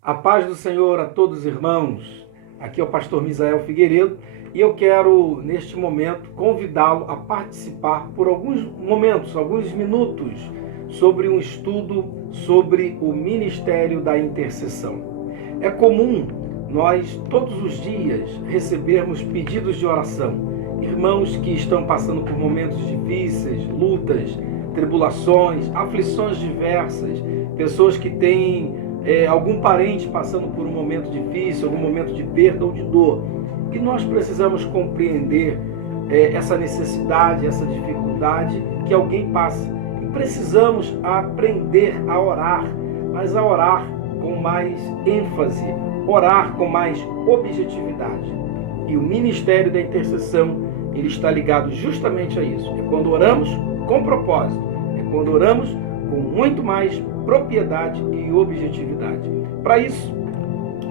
A paz do Senhor a todos os irmãos. Aqui é o pastor Misael Figueiredo e eu quero, neste momento, convidá-lo a participar por alguns momentos, alguns minutos, sobre um estudo sobre o ministério da intercessão. É comum nós, todos os dias, recebermos pedidos de oração. Irmãos que estão passando por momentos difíceis, lutas, tribulações, aflições diversas, pessoas que têm algum parente passando por um momento difícil, algum momento de perda ou de dor. E nós precisamos compreender essa necessidade, essa dificuldade que alguém passa. E precisamos aprender a orar, mas a orar com mais ênfase, orar com mais objetividade. E o ministério da intercessão, ele está ligado justamente a isso. É quando oramos com propósito, é quando oramos com muito mais propriedade e objetividade. Para isso,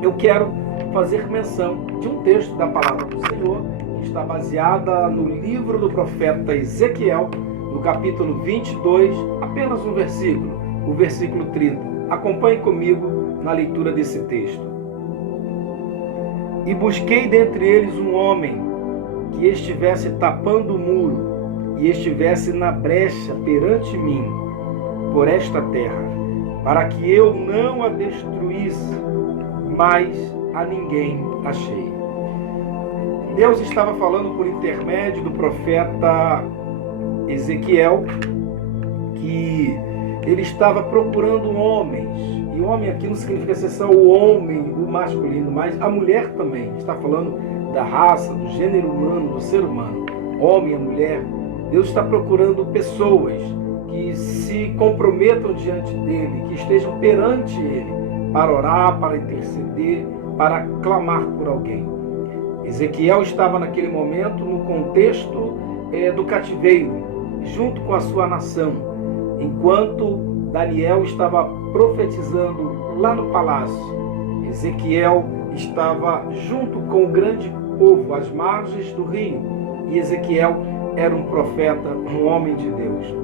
eu quero fazer menção de um texto da palavra do Senhor, que está baseada no livro do profeta Ezequiel, no capítulo 22, apenas um versículo, o versículo 30. Acompanhe comigo na leitura desse texto. E busquei dentre eles um homem que estivesse tapando o muro e estivesse na brecha perante mim, por esta terra, para que eu não a destruísse, mas a ninguém achei. Deus estava falando por intermédio do profeta Ezequiel que ele estava procurando homens, e homem aqui não significa ser só o homem, o masculino, mas a mulher também. Está falando da raça, do gênero humano, do ser humano, homem e mulher. Deus está procurando pessoas que se comprometam diante dele, que estejam perante ele, para orar, para interceder, para clamar por alguém. Ezequiel estava naquele momento no contexto do cativeiro, junto com a sua nação, enquanto Daniel estava profetizando lá no palácio. Ezequiel estava junto com o grande povo, às margens do rio, e Ezequiel era um profeta, um homem de Deus.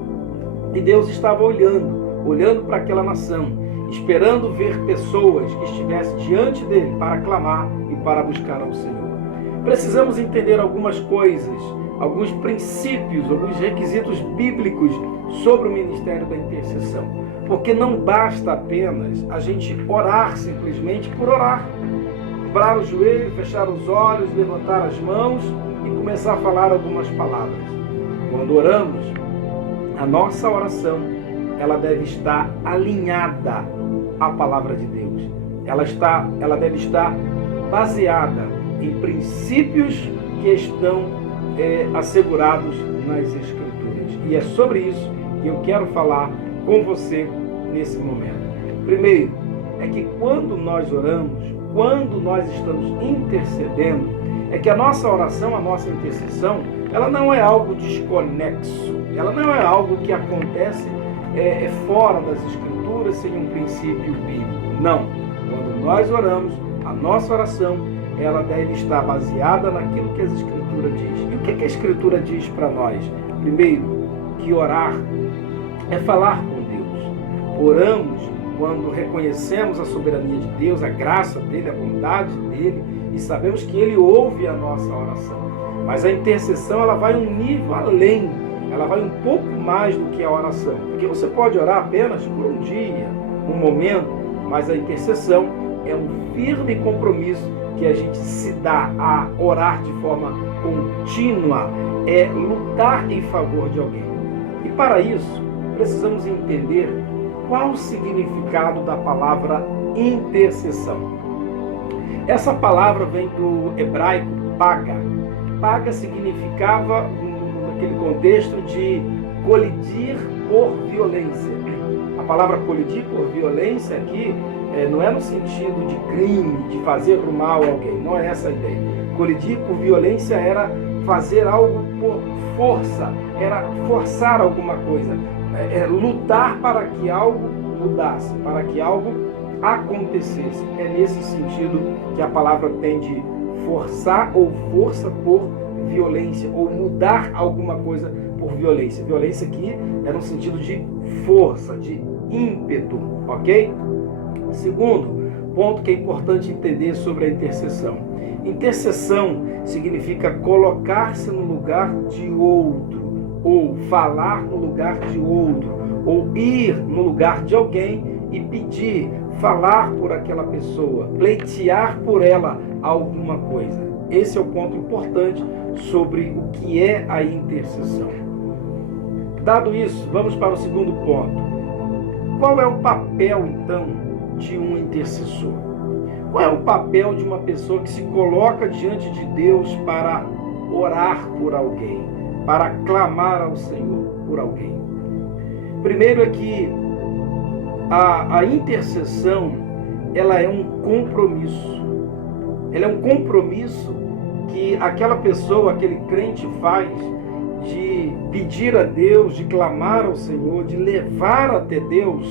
E Deus estava olhando para aquela nação, esperando ver pessoas que estivessem diante dele para clamar e para buscar ao Senhor. Precisamos entender algumas coisas, alguns princípios, alguns requisitos bíblicos sobre o ministério da intercessão. Porque não basta apenas a gente orar simplesmente por orar. Dobrar o joelho, fechar os olhos, levantar as mãos e começar a falar algumas palavras. Quando oramos, a nossa oração, ela deve estar alinhada à palavra de Deus. Ela deve estar baseada em princípios que estão assegurados nas Escrituras. E é sobre isso que eu quero falar com você nesse momento. Primeiro, é que quando nós oramos, quando nós estamos intercedendo, é que a nossa oração, a nossa intercessão, ela não é algo desconexo, ela não é algo que acontece fora das Escrituras, sem um princípio bíblico. Não. Quando nós oramos, a nossa oração, ela deve estar baseada naquilo que as Escrituras diz. E o que a Escritura diz para nós? Primeiro, que orar é falar com Deus. Oramos quando reconhecemos a soberania de Deus, a graça dele, a bondade dele, e sabemos que ele ouve a nossa oração. Mas a intercessão, ela vai um nível além, ela vai um pouco mais do que a oração. Porque você pode orar apenas por um dia, um momento, mas a intercessão é um firme compromisso que a gente se dá a orar de forma contínua, é lutar em favor de alguém. E para isso, precisamos entender qual o significado da palavra intercessão. Essa palavra vem do hebraico paga. Paga significava, naquele contexto, de colidir por violência. A palavra colidir por violência aqui não é no sentido de crime, de fazer mal a alguém, não é essa a ideia. Colidir por violência era fazer algo por força, era forçar alguma coisa, lutar para que algo mudasse, para que algo acontecesse. É nesse sentido que a palavra tem de forçar ou força por violência, ou mudar alguma coisa por violência. Violência aqui é no sentido de força, de ímpeto, ok? Segundo, ponto que é importante entender sobre a intercessão. Intercessão significa colocar-se no lugar de outro, ou falar no lugar de outro, ou ir no lugar de alguém e pedir, falar por aquela pessoa, pleitear por ela alguma coisa. Esse é o ponto importante sobre o que é a intercessão. Dado isso, vamos para o segundo ponto. Qual é o papel, então, de um intercessor? Qual é o papel de uma pessoa que se coloca diante de Deus para orar por alguém, para clamar ao Senhor por alguém? Primeiro é que a intercessão, ela é um compromisso. Ela é um compromisso que aquela pessoa, aquele crente faz de pedir a Deus, de clamar ao Senhor, de levar até Deus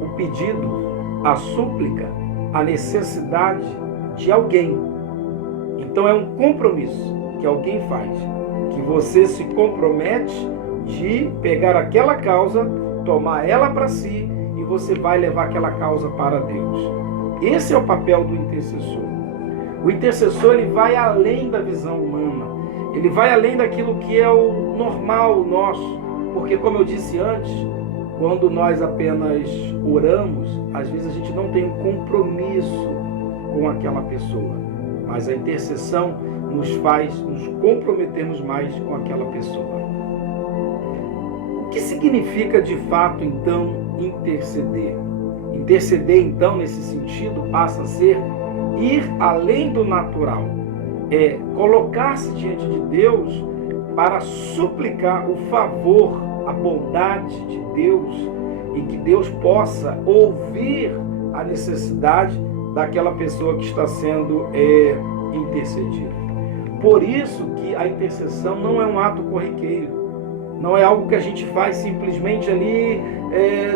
o pedido, a súplica, a necessidade de alguém. Então é um compromisso que alguém faz, que você se compromete de pegar aquela causa, tomar ela para si e você vai levar aquela causa para Deus. Esse é o papel do intercessor. O intercessor, ele vai além da visão humana, ele vai além daquilo que é o normal nosso, porque, como eu disse antes, quando nós apenas oramos, às vezes a gente não tem um compromisso com aquela pessoa, mas a intercessão nos faz nos comprometermos mais com aquela pessoa. O que significa de fato, então, interceder? Interceder, então, nesse sentido, passa a ser ir além do natural. É colocar-se diante de Deus para suplicar o favor, a bondade de Deus e que Deus possa ouvir a necessidade daquela pessoa que está sendo intercedida. Por isso que a intercessão não é um ato corriqueiro, não é algo que a gente faz simplesmente ali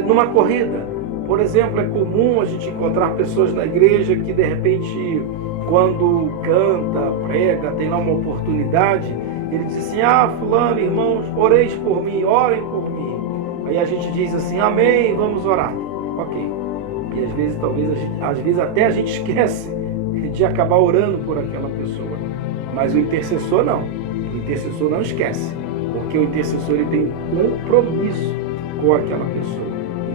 numa corrida. Por exemplo, é comum a gente encontrar pessoas na igreja que de repente, quando canta, prega, tem lá uma oportunidade, ele diz assim: fulano, irmãos, oreis por mim, orem por mim. Aí a gente diz assim: amém, vamos orar. Ok. E às vezes, às vezes até a gente esquece de acabar orando por aquela pessoa. Mas o intercessor não. O intercessor não esquece, porque o intercessor, ele tem um compromisso com aquela pessoa.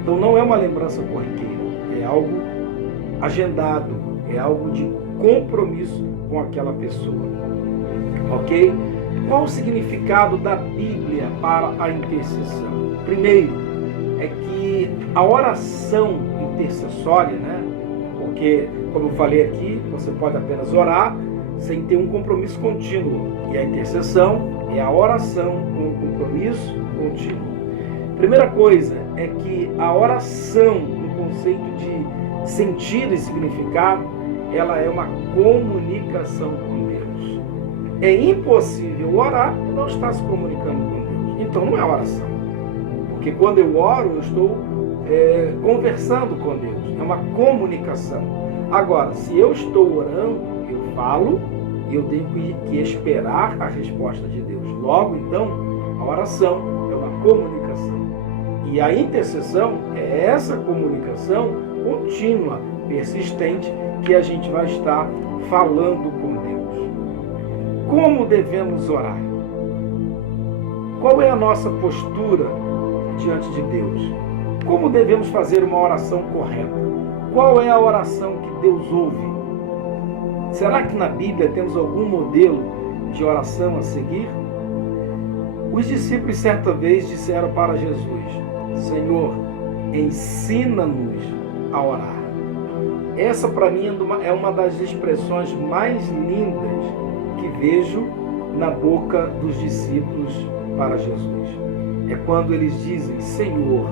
Então não é uma lembrança corriqueira, é algo agendado, é algo de compromisso com aquela pessoa. Ok? Qual o significado da Bíblia para a intercessão? Primeiro, é que a oração intercessória, né? Porque, como eu falei aqui, você pode apenas orar sem ter um compromisso contínuo. E a intercessão é a oração com um compromisso contínuo. Primeira coisa é que a oração, no conceito de sentido e significado, ela é uma comunicação com Deus. É impossível orar e não estar se comunicando com Deus. Então não é oração. Porque quando eu oro, eu estou conversando com Deus. É uma comunicação. Agora, se eu estou orando, eu falo e eu tenho que esperar a resposta de Deus. Logo, então, a oração é uma comunicação. E a intercessão é essa comunicação contínua, persistente, que a gente vai estar falando com Deus. Como devemos orar? Qual é a nossa postura diante de Deus? Como devemos fazer uma oração correta? Qual é a oração que Deus ouve? Será que na Bíblia temos algum modelo de oração a seguir? Os discípulos certa vez disseram para Jesus: Senhor, ensina-nos a orar. Essa para mim é uma das expressões mais lindas que vejo na boca dos discípulos para Jesus. É quando eles dizem: Senhor,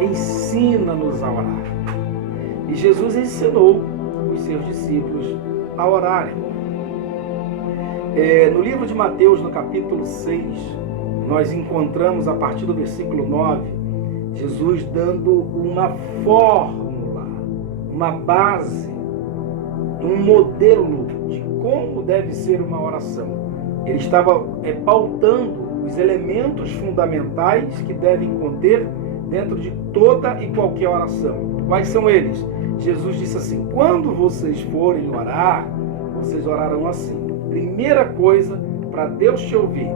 ensina-nos a orar. E Jesus ensinou os seus discípulos a orarem. No livro de Mateus, no capítulo 6, nós encontramos, a partir do versículo 9, Jesus dando uma fórmula, uma base, um modelo de como deve ser uma oração. Ele estava pautando os elementos fundamentais que devem conter dentro de toda e qualquer oração. Quais são eles? Jesus disse assim: quando vocês forem orar, vocês orarão assim. Primeira coisa para Deus te ouvir,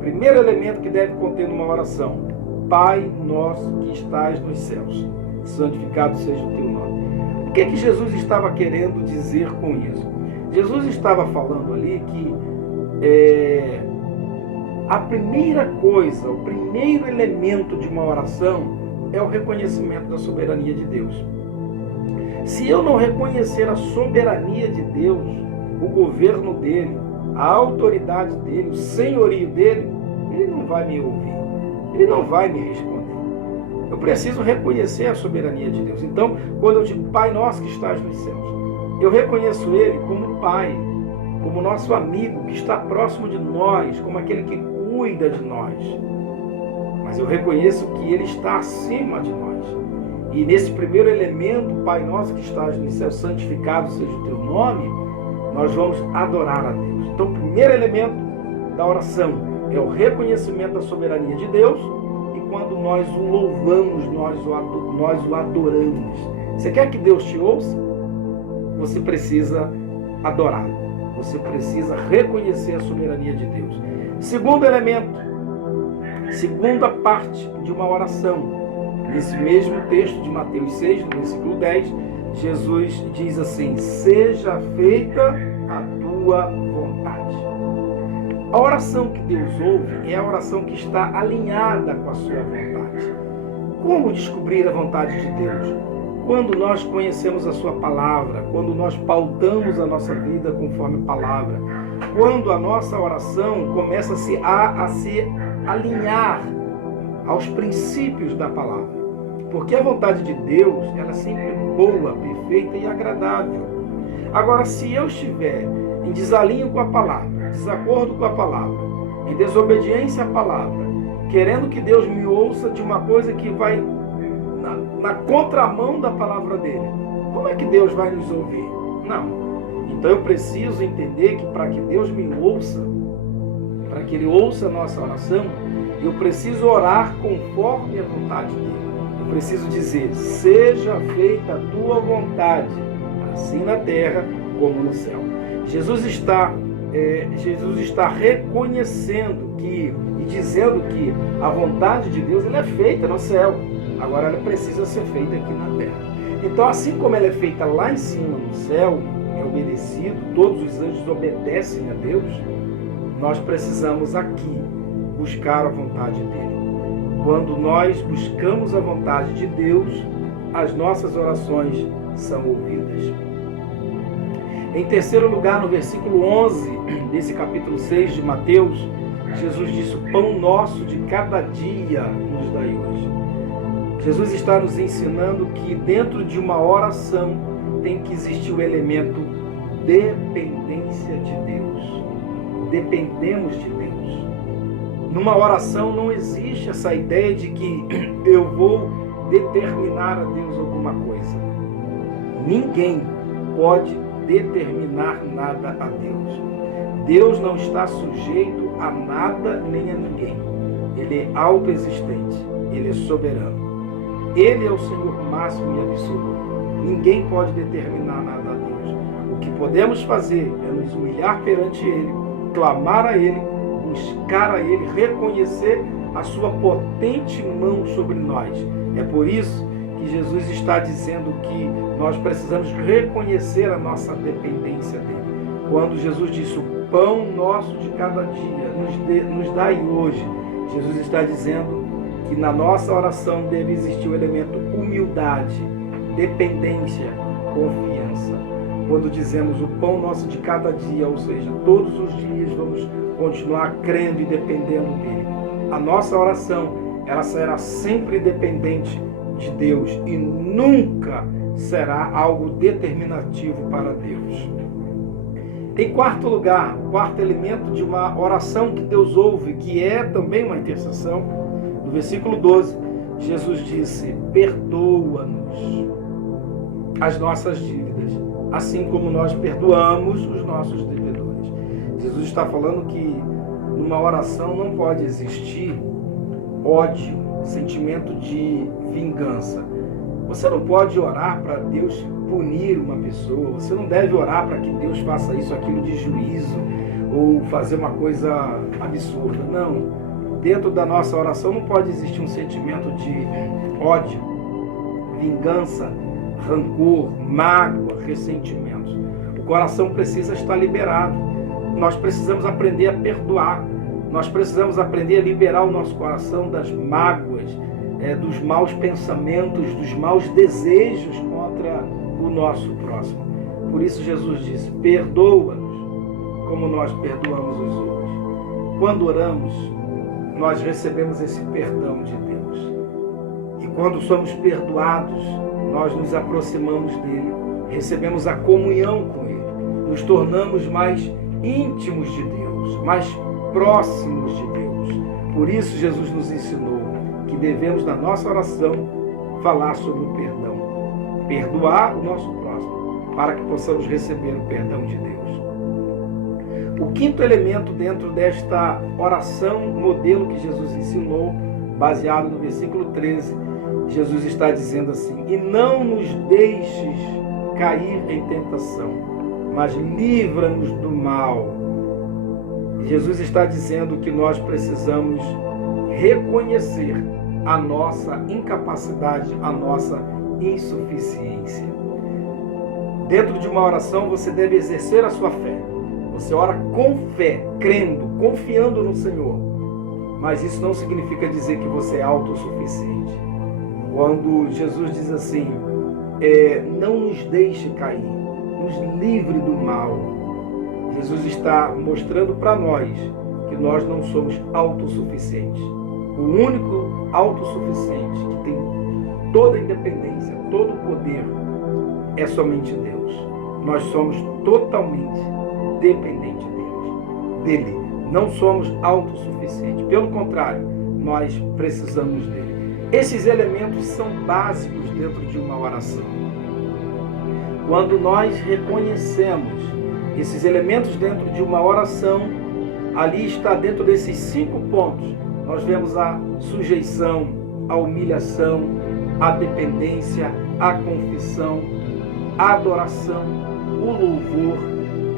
primeiro elemento que deve conter numa oração: Pai nosso que estás nos céus, santificado seja o teu nome. O que Jesus estava querendo dizer com isso? Jesus estava falando ali que a primeira coisa, o primeiro elemento de uma oração é o reconhecimento da soberania de Deus. Se eu não reconhecer a soberania de Deus, o governo dele, a autoridade dele, o senhorio dele, ele não vai me ouvir, ele não vai me responder. Eu preciso reconhecer a soberania de Deus. Então, quando eu digo Pai nosso que estás nos céus, eu reconheço ele como Pai, como nosso amigo que está próximo de nós, como aquele que cuida de nós. Mas eu reconheço que ele está acima de nós. E nesse primeiro elemento, Pai nosso que estás nos céus, santificado seja o teu nome, nós vamos adorar a Deus. Então, o primeiro elemento da oração é o reconhecimento da soberania de Deus, e quando nós o louvamos, nós o adoramos. Você quer que Deus te ouça? Você precisa adorar. Você precisa reconhecer a soberania de Deus. Segundo elemento, segunda parte de uma oração. Nesse mesmo texto de Mateus 6, no versículo 10, Jesus diz assim: seja feita a tua vontade. A oração que Deus ouve é a oração que está alinhada com a sua vontade. Como descobrir a vontade de Deus? Quando nós conhecemos a sua palavra, quando nós pautamos a nossa vida conforme a palavra, quando a nossa oração começa a se alinhar aos princípios da palavra. Porque a vontade de Deus, ela é sempre boa, perfeita e agradável. Agora, se eu estiver em desalinho com a palavra, desacordo com a palavra, em desobediência à palavra, querendo que Deus me ouça de uma coisa que vai na contramão da palavra dele, como é que Deus vai nos ouvir? Não. Então eu preciso entender que para que Deus me ouça, para que ele ouça a nossa oração, eu preciso orar conforme a vontade dele. Eu preciso dizer: seja feita a tua vontade, assim na terra como no céu. Jesus está reconhecendo e dizendo que a vontade de Deus ela é feita no céu, agora ela precisa ser feita aqui na terra. Então, assim como ela é feita lá em cima no céu, é obedecido, todos os anjos obedecem a Deus, nós precisamos aqui buscar a vontade dele. Quando nós buscamos a vontade de Deus, as nossas orações são ouvidas. Em terceiro lugar, no versículo 11 desse capítulo 6 de Mateus, Jesus disse: o pão nosso de cada dia nos dai hoje. Jesus está nos ensinando que dentro de uma oração tem que existir o elemento dependência de Deus. Dependemos de Deus. Numa oração não existe essa ideia de que eu vou determinar a Deus alguma coisa. Ninguém pode determinar nada a Deus. Deus não está sujeito a nada nem a ninguém. Ele é autoexistente, ele é soberano. Ele é o Senhor máximo e absoluto. Ninguém pode determinar nada a Deus. O que podemos fazer é nos humilhar perante ele, clamar a ele, buscar a ele, reconhecer a sua potente mão sobre nós. É por isso que Jesus está dizendo que nós precisamos reconhecer a nossa dependência dele. Quando Jesus disse: o pão nosso de cada dia nos dai hoje, Jesus está dizendo que na nossa oração deve existir o elemento humildade, dependência, confiança. Quando dizemos o pão nosso de cada dia, ou seja, todos os dias vamos continuar crendo e dependendo dele. A nossa oração, ela será sempre dependente de Deus e nunca será algo determinativo para Deus. Em quarto lugar, quarto elemento de uma oração que Deus ouve, que é também uma intercessão, no versículo 12, Jesus disse: perdoa-nos as nossas dívidas, assim como nós perdoamos os nossos devedores. Jesus está falando que numa oração não pode existir ódio, sentimento de vingança. Você não pode orar para Deus punir uma pessoa, você não deve orar para que Deus faça isso, aquilo de juízo, ou fazer uma coisa absurda. Não. Dentro da nossa oração não pode existir um sentimento de ódio, vingança, rancor, mágoa, ressentimento. O coração precisa estar liberado. Nós precisamos aprender a perdoar. Nós precisamos aprender a liberar o nosso coração das mágoas, dos maus pensamentos, dos maus desejos contra o nosso próximo. Por isso Jesus disse: perdoa-nos como nós perdoamos os outros. Quando oramos, nós recebemos esse perdão de Deus. E quando somos perdoados, nós nos aproximamos dele, recebemos a comunhão com ele, nos tornamos mais íntimos de Deus, mais próximos de Deus. Por isso Jesus nos ensinou que devemos, na nossa oração, falar sobre o perdão. Perdoar o nosso próximo, para que possamos receber o perdão de Deus. O quinto elemento dentro desta oração modelo que Jesus ensinou, baseado no versículo 13, Jesus está dizendo assim: e não nos deixes cair em tentação, mas livra-nos do mal. Jesus está dizendo que nós precisamos reconhecer a nossa incapacidade, a nossa insuficiência. Dentro de uma oração você deve exercer a sua fé. Você ora com fé, crendo, confiando no Senhor. Mas isso não significa dizer que você é autossuficiente. Quando Jesus diz assim, não nos deixe cair, nos livre do mal, Jesus está mostrando para nós que nós não somos autossuficientes. O único autossuficiente que tem toda a independência, todo o poder, é somente Deus. Nós somos totalmente dependentes dele. Não somos autossuficientes. Pelo contrário, nós precisamos dele. Esses elementos são básicos dentro de uma oração. Quando nós reconhecemos esses elementos dentro de uma oração, ali está dentro desses 5 pontos. Nós vemos a sujeição, a humilhação, a dependência, a confissão, a adoração, o louvor,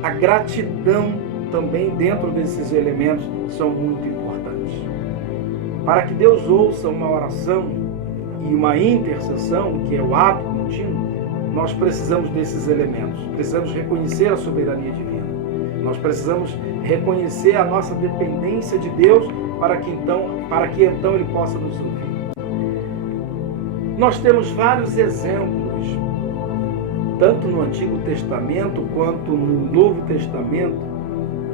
a gratidão também dentro desses elementos são muito importantes. Para que Deus ouça uma oração e uma intercessão, que é o ato contínuo, nós precisamos desses elementos. Precisamos reconhecer a soberania divina. Nós precisamos reconhecer a nossa dependência de Deus para que então Ele possa nos ouvir. Nós temos vários exemplos, tanto no Antigo Testamento quanto no Novo Testamento,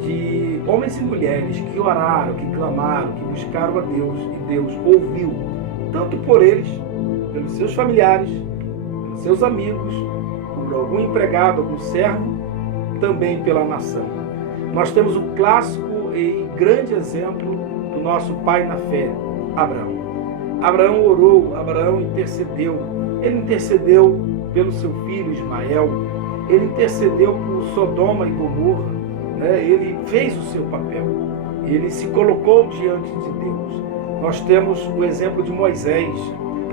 de homens e mulheres que oraram, que clamaram, que buscaram a Deus e Deus ouviu, tanto por eles, pelos seus familiares, pelos seus amigos, por algum empregado, algum servo, também pela nação. Nós temos o clássico e grande exemplo do nosso pai na fé, Abraão. Abraão orou, Abraão intercedeu. Ele intercedeu pelo seu filho Ismael, ele intercedeu por Sodoma e Gomorra, ele fez o seu papel, ele se colocou diante de Deus. Nós temos o exemplo de Moisés.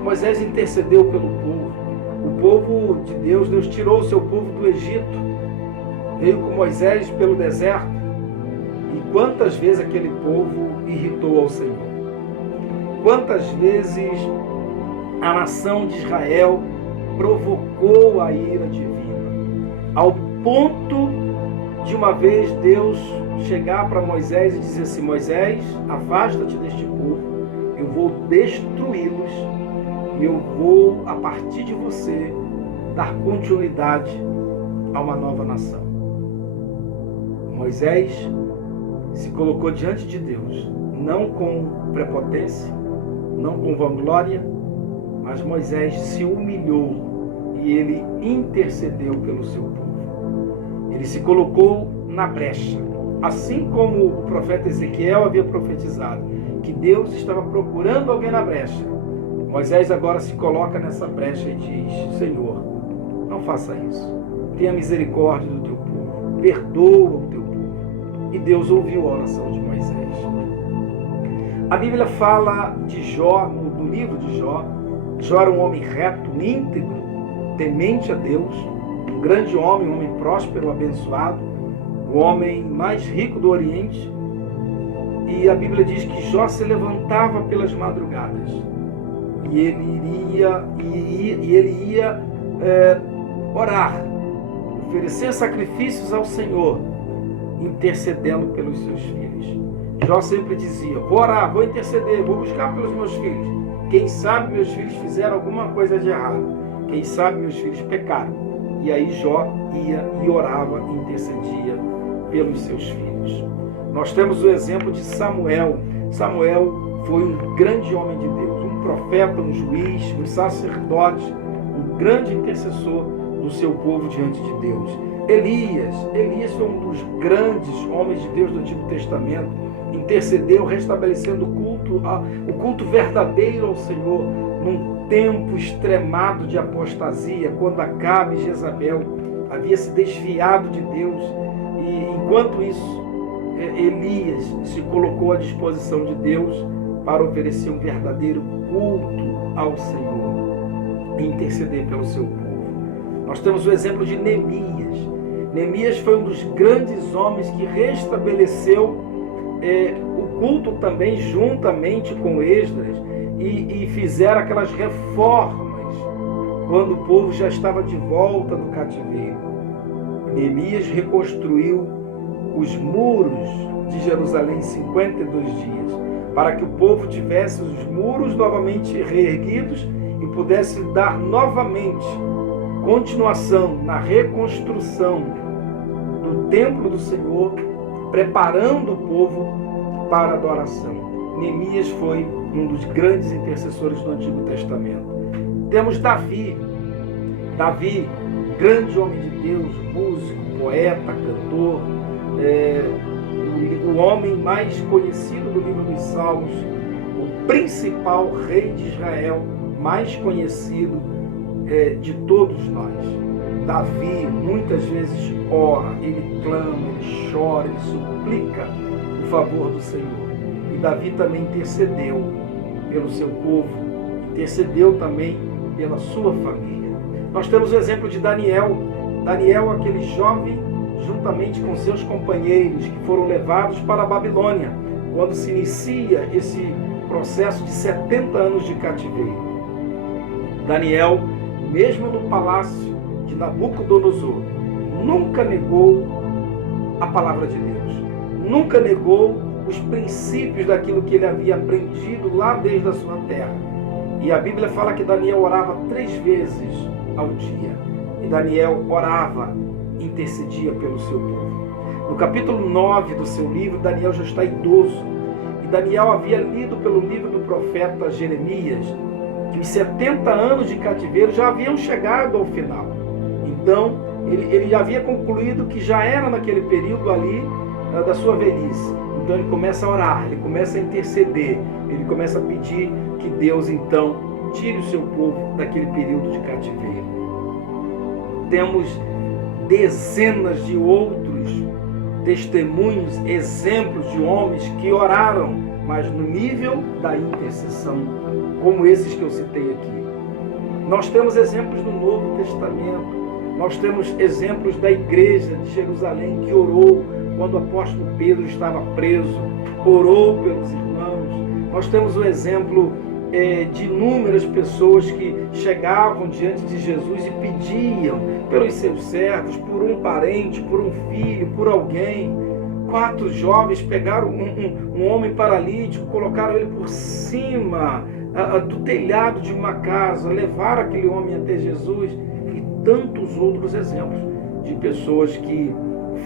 Moisés intercedeu pelo povo. O povo de Deus, Deus tirou o seu povo do Egito, veio com Moisés pelo deserto. E quantas vezes aquele povo irritou ao Senhor? Quantas vezes a nação de Israel provocou a ira divina, ao ponto de uma vez Deus chegar para Moisés e dizer assim: Moisés, afasta-te deste povo, eu vou destruí-los e eu vou, a partir de você, dar continuidade a uma nova nação. Moisés se colocou diante de Deus, não com prepotência, não com vanglória, mas Moisés se humilhou e ele intercedeu pelo seu povo. Ele se colocou na brecha, assim como o profeta Ezequiel havia profetizado, que Deus estava procurando alguém na brecha. Moisés agora se coloca nessa brecha e diz: Senhor, não faça isso. Tenha misericórdia do teu povo, perdoa o teu povo. E Deus ouviu a oração de Moisés. A Bíblia fala de Jó, no livro de Jó, Jó era um homem reto, íntegro, temente a Deus, um grande homem, um homem próspero, abençoado, o homem mais rico do Oriente. E a Bíblia diz que Jó se levantava pelas madrugadas e ele ia orar, oferecer sacrifícios ao Senhor, intercedendo pelos seus filhos. Jó sempre dizia: vou orar, vou interceder, vou buscar pelos meus filhos. Quem sabe meus filhos fizeram alguma coisa de errado. Quem sabe meus filhos pecaram. E aí Jó ia e orava e intercedia pelos seus filhos. Nós temos o exemplo de Samuel. Samuel foi um grande homem de Deus, um profeta, um juiz, um sacerdote, um grande intercessor do seu povo diante de Deus. Elias foi um dos grandes homens de Deus do Antigo Testamento, intercedeu restabelecendo o culto verdadeiro ao Senhor num tempo extremado de apostasia, quando Acabe e Jezabel havia se desviado de Deus, e enquanto isso Elias se colocou à disposição de Deus para oferecer um verdadeiro culto ao Senhor e interceder pelo seu povo. Nós temos o exemplo de Neemias. Neemias foi um dos grandes homens que restabeleceu o culto também juntamente com Esdras e fizeram aquelas reformas quando o povo já estava de volta do cativeiro. Neemias reconstruiu os muros de Jerusalém em 52 dias, para que o povo tivesse os muros novamente reerguidos e pudesse dar novamente continuação na reconstrução do templo do Senhor, preparando o povo para a adoração. Neemias foi um dos grandes intercessores do Antigo Testamento. Temos Davi, grande homem de Deus, músico, poeta, cantor, o homem mais conhecido do livro dos Salmos, o principal rei de Israel, mais conhecido de todos nós. Davi muitas vezes ora, ele clama, ele chora, ele suplica o favor do Senhor. E Davi também intercedeu pelo seu povo, intercedeu também pela sua família. Nós temos o exemplo de Daniel, aquele jovem, juntamente com seus companheiros, que foram levados para a Babilônia, quando se inicia esse processo de 70 anos de cativeiro. Daniel, mesmo no palácio de Nabucodonosor, nunca negou a palavra de Deus, nunca negou os princípios daquilo que ele havia aprendido lá desde a sua terra. E a Bíblia fala que Daniel orava 3 vezes ao dia. E Daniel orava, intercedia pelo seu povo. No capítulo 9 do seu livro, Daniel já está idoso. E Daniel havia lido pelo livro do profeta Jeremias que os 70 anos de cativeiro já haviam chegado ao final. Então, ele havia concluído que já era naquele período ali da sua velhice. Então ele começa a orar, ele começa a interceder, ele começa a pedir que Deus então tire o seu povo daquele período de cativeiro. Temos dezenas de outros testemunhos, exemplos de homens que oraram, mas no nível da intercessão, como esses que eu citei aqui. Nós temos exemplos no Novo Testamento, nós temos exemplos da igreja de Jerusalém que orou quando o apóstolo Pedro estava preso, orou pelos irmãos. Nós temos o exemplo de inúmeras pessoas que chegavam diante de Jesus e pediam pelos seus servos, por um parente, por um filho, por alguém. 4 jovens pegaram um homem paralítico, colocaram ele por cima do telhado de uma casa, levaram aquele homem até Jesus, e tantos outros exemplos de pessoas que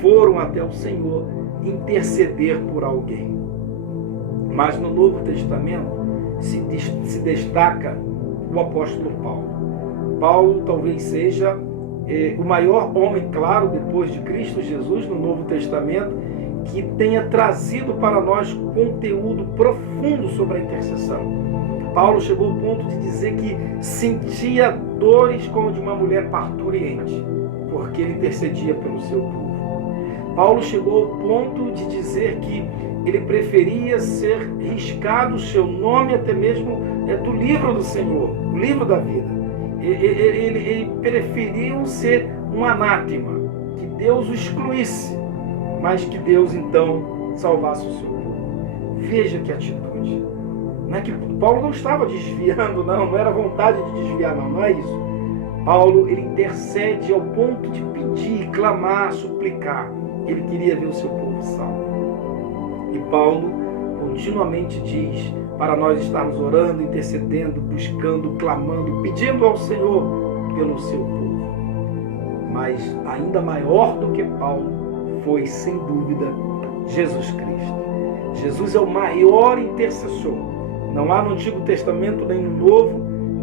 foram até o Senhor interceder por alguém. Mas no Novo Testamento se destaca o apóstolo Paulo. Paulo talvez seja o maior homem, claro, depois de Cristo Jesus no Novo Testamento, que tenha trazido para nós conteúdo profundo sobre a intercessão. Paulo chegou ao ponto de dizer que sentia dores como de uma mulher parturiente, porque ele intercedia pelo seu povo. Paulo chegou ao ponto de dizer que ele preferia ser riscado o seu nome até mesmo do livro do Senhor, o livro da vida. Ele preferiu ser um anátema, que Deus o excluísse, mas que Deus então salvasse o seu povo. Veja que atitude. Não é que Paulo não estava desviando, não era vontade de desviar, não é isso. Paulo, ele intercede ao ponto de pedir, clamar, suplicar. Ele queria ver o seu povo salvo. E Paulo continuamente diz para nós estarmos orando, intercedendo, buscando, clamando, pedindo ao Senhor pelo seu povo. Mas ainda maior do que Paulo foi, sem dúvida, Jesus Cristo. Jesus é o maior intercessor. Não há no Antigo Testamento nem no Novo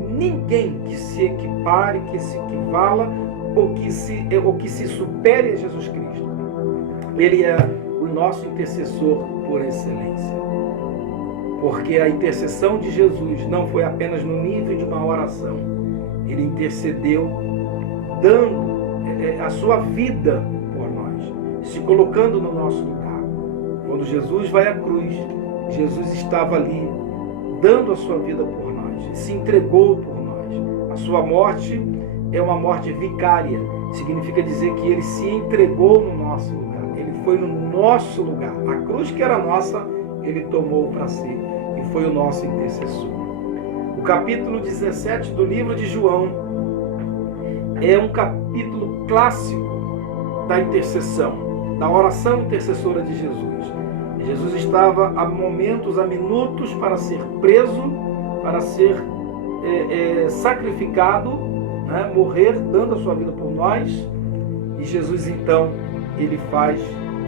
ninguém que se equipare, que se equivala ou que se supere a Jesus Cristo. Ele é o nosso intercessor por excelência. Porque a intercessão de Jesus não foi apenas no nível de uma oração. Ele intercedeu dando a sua vida por nós, se colocando no nosso lugar. Quando Jesus vai à cruz, Jesus estava ali dando a sua vida por nós, se entregou por nós. A sua morte é uma morte vicária, significa dizer que ele se entregou no nosso lugar. Ele foi no nosso lugar. A cruz que era nossa, ele tomou para si e foi o nosso intercessor. O capítulo 17 do livro de João é um capítulo clássico da intercessão, da oração intercessora de Jesus. Jesus estava a momentos, a minutos para ser preso, para ser sacrificado, né, morrer, dando a sua vida por nós. E Jesus então, ele faz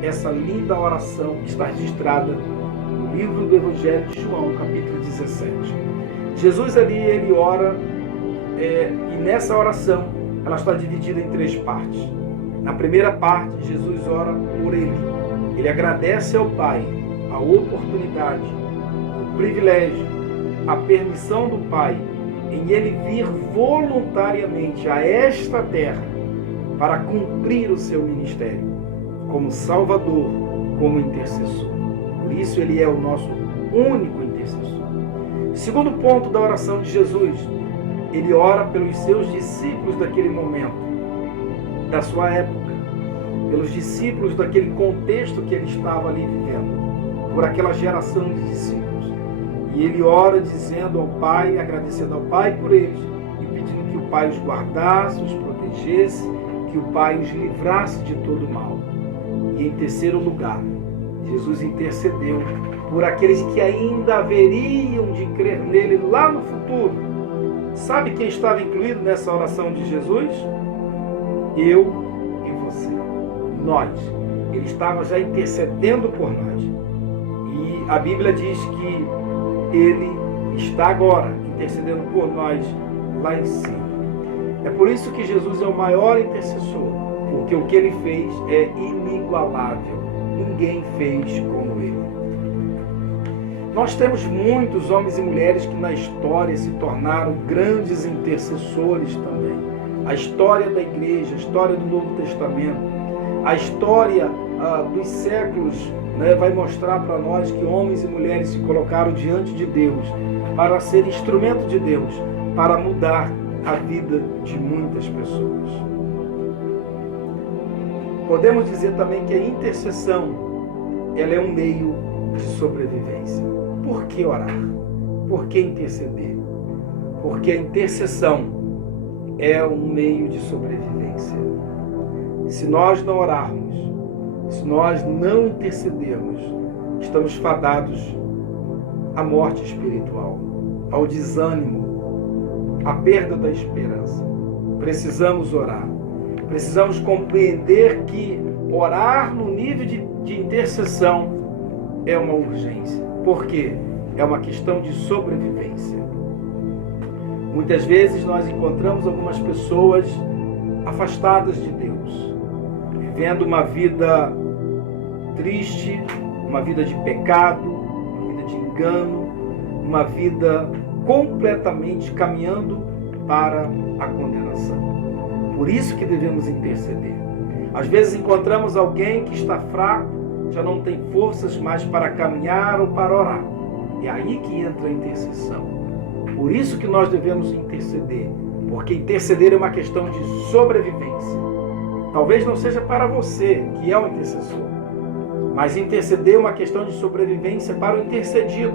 essa linda oração que está registrada no livro do Evangelho de João, capítulo 17. Jesus ali, ele ora, e nessa oração, ela está dividida em 3 partes. Na primeira parte, Jesus ora por ele. Ele agradece ao Pai a oportunidade, o privilégio, a permissão do Pai em ele vir voluntariamente a esta terra para cumprir o seu ministério como Salvador, como intercessor. Por isso ele é o nosso único intercessor. Segundo ponto da oração de Jesus, ele ora pelos seus discípulos daquele momento, da sua época, pelos discípulos daquele contexto que ele estava ali vivendo, por aquela geração de discípulos. E ele ora dizendo ao Pai, agradecendo ao Pai por eles, e pedindo que o Pai os guardasse, os protegesse, que o Pai os livrasse de todo mal. E em terceiro lugar, Jesus intercedeu por aqueles que ainda haveriam de crer nele lá no futuro. Sabe quem estava incluído nessa oração de Jesus? Eu e você. Nós. Ele estava já intercedendo por nós. E a Bíblia diz que ele está agora intercedendo por nós lá em cima. É por isso que Jesus é o maior intercessor, porque o que ele fez é inigualável. Ninguém fez como ele. Nós temos muitos homens e mulheres que na história se tornaram grandes intercessores também. A história da igreja, a história do Novo Testamento, a história dos séculos, né, vai mostrar para nós que homens e mulheres se colocaram diante de Deus para ser instrumento de Deus, para mudar a vida de muitas pessoas. Podemos dizer também que a intercessão, ela é um meio de sobrevivência. Por que orar? Por que interceder? Porque a intercessão é um meio de sobrevivência. Se nós não orarmos, se nós não intercedermos, estamos fadados à morte espiritual, ao desânimo, à perda da esperança. Precisamos orar. Precisamos compreender que orar no nível de intercessão é uma urgência. Por quê? É uma questão de sobrevivência. Muitas vezes nós encontramos algumas pessoas afastadas de Deus, vivendo uma vida triste, uma vida de pecado, uma vida de engano, uma vida completamente caminhando para a condenação. Por isso que devemos interceder. Às vezes encontramos alguém que está fraco, já não tem forças mais para caminhar ou para orar. É aí que entra a intercessão. Por isso que nós devemos interceder, porque interceder é uma questão de sobrevivência. Talvez não seja para você, que é um intercessor, mas interceder é uma questão de sobrevivência para o intercedido,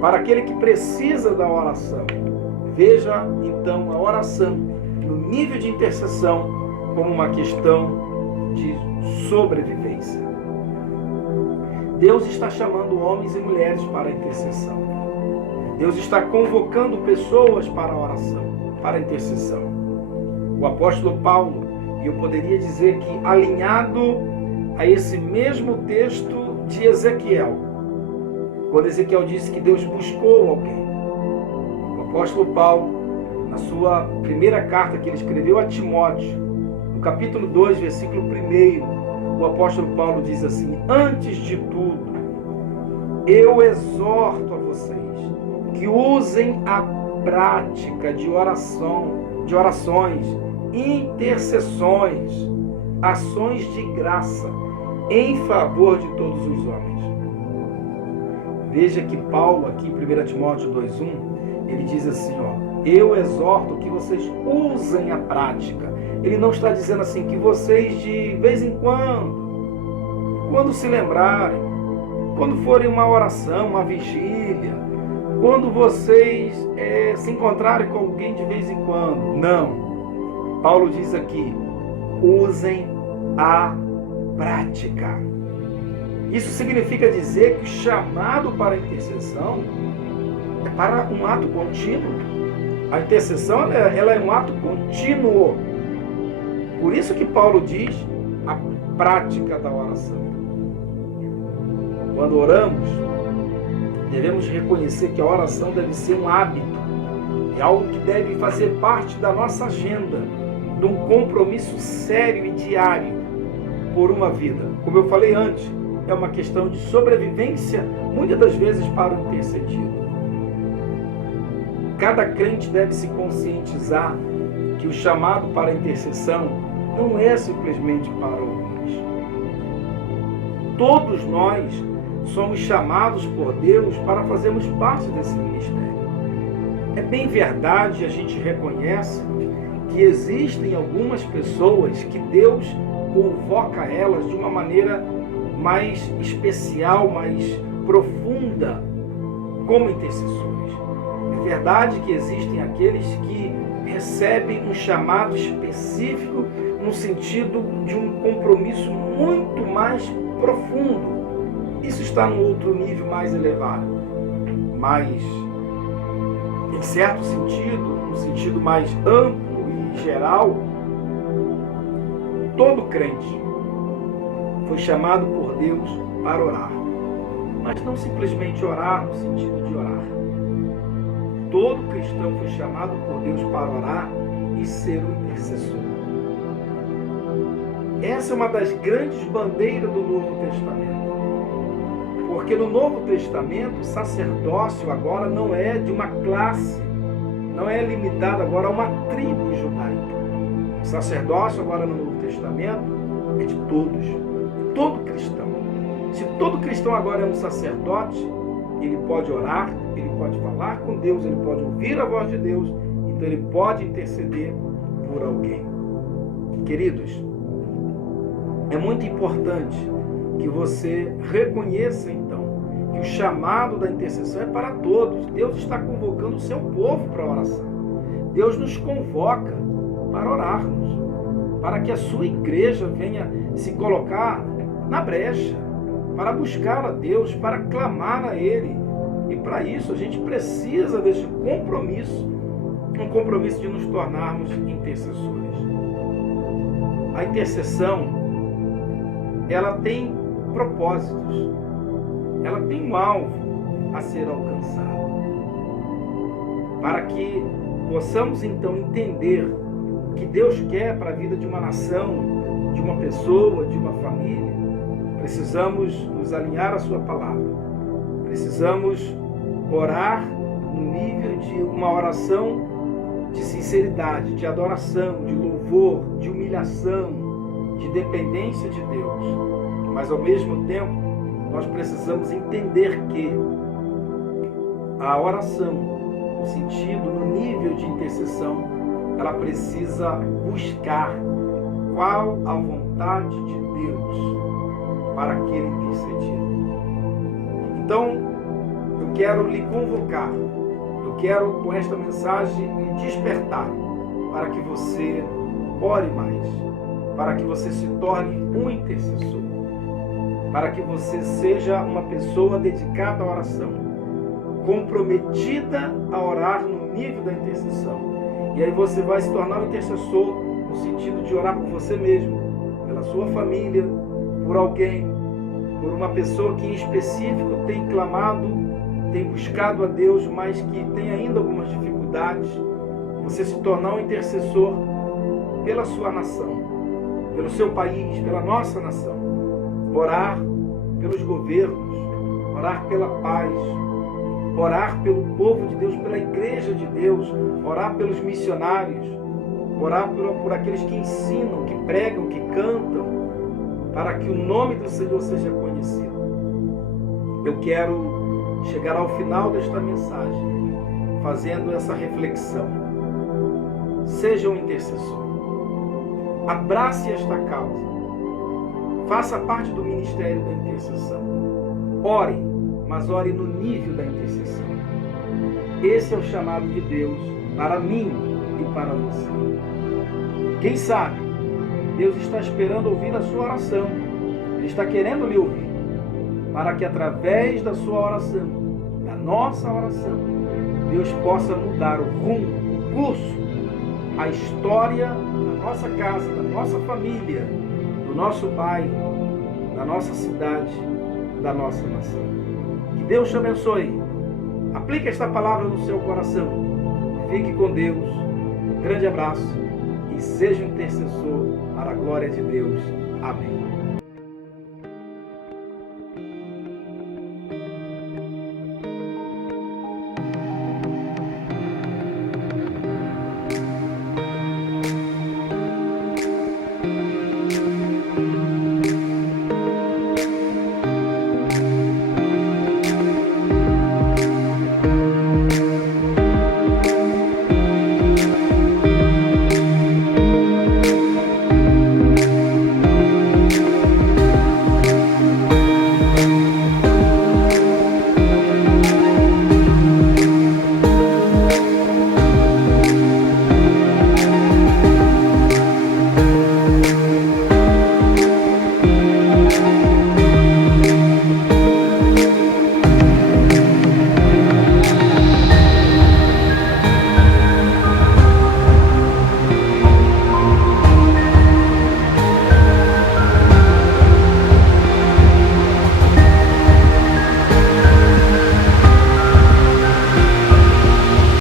para aquele que precisa da oração. Veja, então, a oração, no nível de intercessão, como uma questão de sobrevivência. Deus está chamando homens e mulheres para a intercessão. Deus está convocando pessoas para a oração, para a intercessão. O apóstolo Paulo, e eu poderia dizer que alinhado a esse mesmo texto de Ezequiel, quando Ezequiel disse que Deus buscou alguém. O apóstolo Paulo, na sua primeira carta que ele escreveu a Timóteo, no capítulo 2, versículo 1, o apóstolo Paulo diz assim: antes de tudo, eu exorto a vocês que usem a prática de orações, intercessões, ações de graça em favor de todos os homens. Veja que Paulo, aqui em 1 Timóteo 2,1, ele diz assim, eu exorto que vocês usem a prática. Ele não está dizendo assim que vocês de vez em quando se lembrarem, quando forem uma oração, uma vigília, quando vocês se encontrarem com alguém de vez em quando. Não. Paulo diz aqui, usem a prática. Isso significa dizer que o chamado para a intercessão é para um ato contínuo. A intercessão ela é um ato contínuo. Por isso que Paulo diz a prática da oração. Quando oramos, devemos reconhecer que a oração deve ser um hábito. É algo que deve fazer parte da nossa agenda, de um compromisso sério e diário por uma vida. Como eu falei antes, é uma questão de sobrevivência, muitas das vezes para o intercedido. Cada crente deve se conscientizar que o chamado para a intercessão não é simplesmente para alguns. Todos nós somos chamados por Deus para fazermos parte desse ministério. É bem verdade, a gente reconhece que existem algumas pessoas que Deus convoca elas de uma maneira mais especial, mais profunda, como intercessores. É verdade que existem aqueles que recebem um chamado específico no sentido de um compromisso muito mais profundo. Isso está num outro nível mais elevado. Mas, em certo sentido, no sentido mais amplo e geral, todo crente foi chamado por Deus para orar. Mas não simplesmente orar no sentido de orar. Todo cristão foi chamado por Deus para orar e ser um intercessor. Essa é uma das grandes bandeiras do Novo Testamento. Porque no Novo Testamento, o sacerdócio agora não é de uma classe, não é limitado agora a uma tribo judaica. O sacerdócio agora no Novo Testamento é de todos, todo cristão. Se todo cristão agora é um sacerdote, ele pode orar, ele pode falar com Deus, ele pode ouvir a voz de Deus, então ele pode interceder por alguém. Queridos, é muito importante que você reconheça então que o chamado da intercessão é para todos. Deus está convocando o seu povo para a oração. Deus nos convoca para orarmos, para que a sua igreja venha se colocar na brecha, para buscar a Deus, para clamar a Ele. E para isso a gente precisa desse compromisso, um compromisso de nos tornarmos intercessores. A intercessão, ela tem propósitos, ela tem um alvo a ser alcançado. Para que possamos então entender o que Deus quer para a vida de uma nação, de uma pessoa, de uma família, precisamos nos alinhar à sua palavra. Precisamos orar no nível de uma oração de sinceridade, de adoração, de louvor, de humilhação, de dependência de Deus. Mas ao mesmo tempo, nós precisamos entender que a oração, no sentido, no nível de intercessão, ela precisa buscar qual a vontade de Deus para aquele intercedido. Então, eu quero lhe convocar, eu quero com esta mensagem lhe despertar para que você ore mais, para que você se torne um intercessor, para que você seja uma pessoa dedicada à oração, comprometida a orar no nível da intercessão. E aí você vai se tornar um intercessor no sentido de orar por você mesmo, pela sua família, por alguém, por uma pessoa que em específico tem clamado, tem buscado a Deus, mas que tem ainda algumas dificuldades. Você se tornar um intercessor pela sua nação, pelo seu país, pela nossa nação. Orar pelos governos, orar pela paz, orar pelo povo de Deus, pela igreja de Deus, orar pelos missionários, orar por aqueles que ensinam, que pregam, que cantam, para que o nome do Senhor seja conhecido. Eu quero chegar ao final desta mensagem fazendo essa reflexão. Seja um intercessor. Abrace esta causa. Faça parte do ministério da intercessão. Ore, mas ore no nível da intercessão. Esse é o chamado de Deus para mim e para você. Quem sabe, Deus está esperando ouvir a sua oração. Ele está querendo lhe ouvir, para que através da sua oração, da nossa oração, Deus possa mudar o rumo, o curso, a história da nossa casa, da nossa família, do nosso bairro, da nossa cidade, da nossa nação. Que Deus te abençoe. Aplique esta palavra no seu coração. Fique com Deus. Um grande abraço e seja um intercessor para a glória de Deus. Amém.